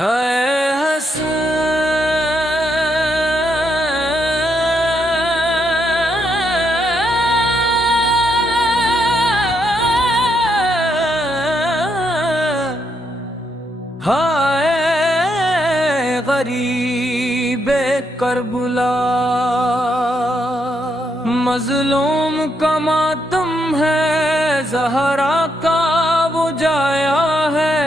ہائے غریب کربلا، مظلوم کا ماتم ہے، زہرا کا وہ جایا ہے،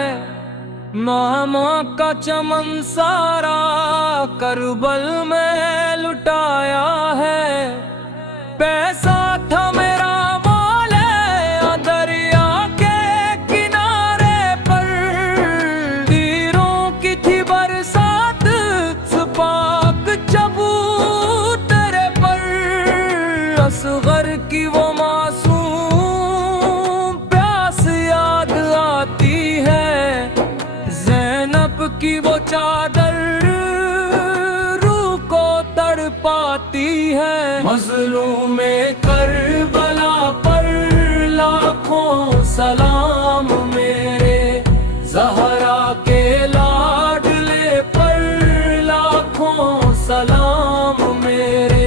ماما کا چمن سارا کربل میں لٹایا ہے۔ پیسہ تھا میرا اصغر کی وہ معصوم پیاس یاد آتی ہے، زینب کی وہ چادر روح کو تڑپاتی ہے۔ مظلوم کربلا پر لاکھوں سلام میرے، زہرا کے لاڈلے پر لاکھوں سلام میرے۔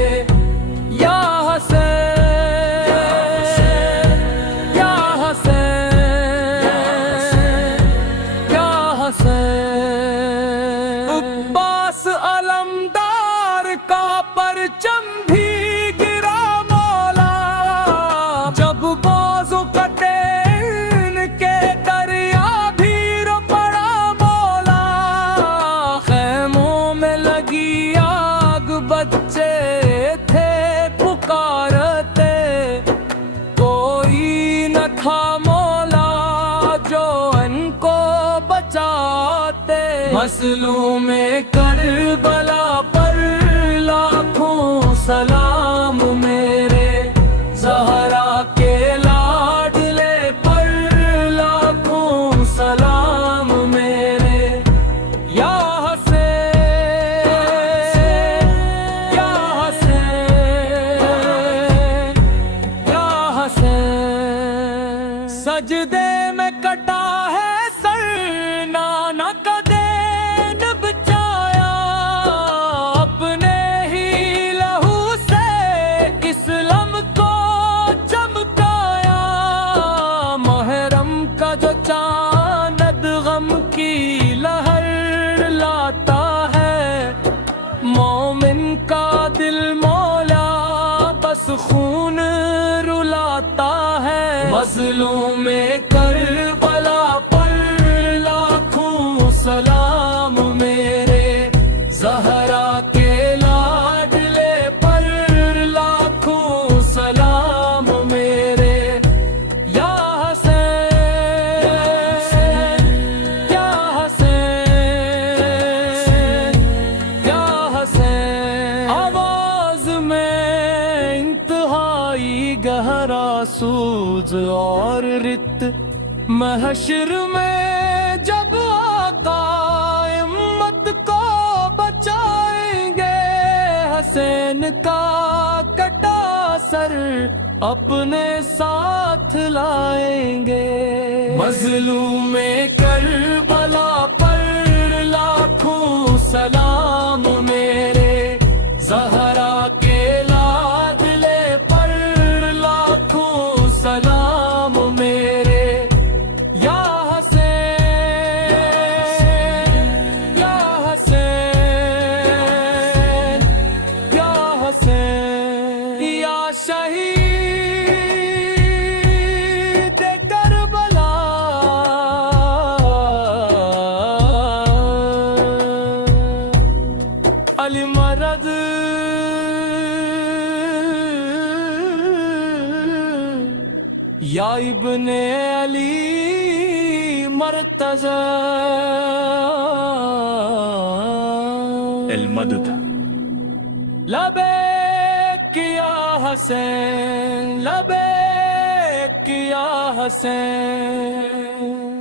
عباس علمدار کا پرچم بھی گرا مولا، جب بازو کٹے ان کے دریا بھی رو پڑا مولا۔ خیموں میں لگی آگ بچے تھے پکارتے، کوئی نہ تھا مولا جو ان کو بچاتے۔ مظلوم کربلا پر لاکھوں سلام میرے، زہرا کے لاڈلے پر لاکھوں سلام میرے۔ یا حسین یا حسین یا حسین، سجدے میں کٹا ہے سر، نانا کا جو چاند غم کی لہر لاتا ہے، مومن کا دل مولا بس خون رلاتا ہے۔ مظلوم کربلا پر لاکھوں سلام میرے، زہرا کے لاڈلے پر لاکھوں سلام میرے۔ گہرا سوز اور رت محشر میں جب آقا امت کو بچائیں گے، حسین کا کٹا سر اپنے ساتھ لائیں گے۔ مظلوم کربلا پر لاکھوں سلام میرے، زہرا کے سلام میرے۔ یا حسین یا حسین یا حسین، یا شہید کربلا، علی مرد یا ابن علی مرتضی المدد۔ لبیک یا حسین، لبیک یا حسین۔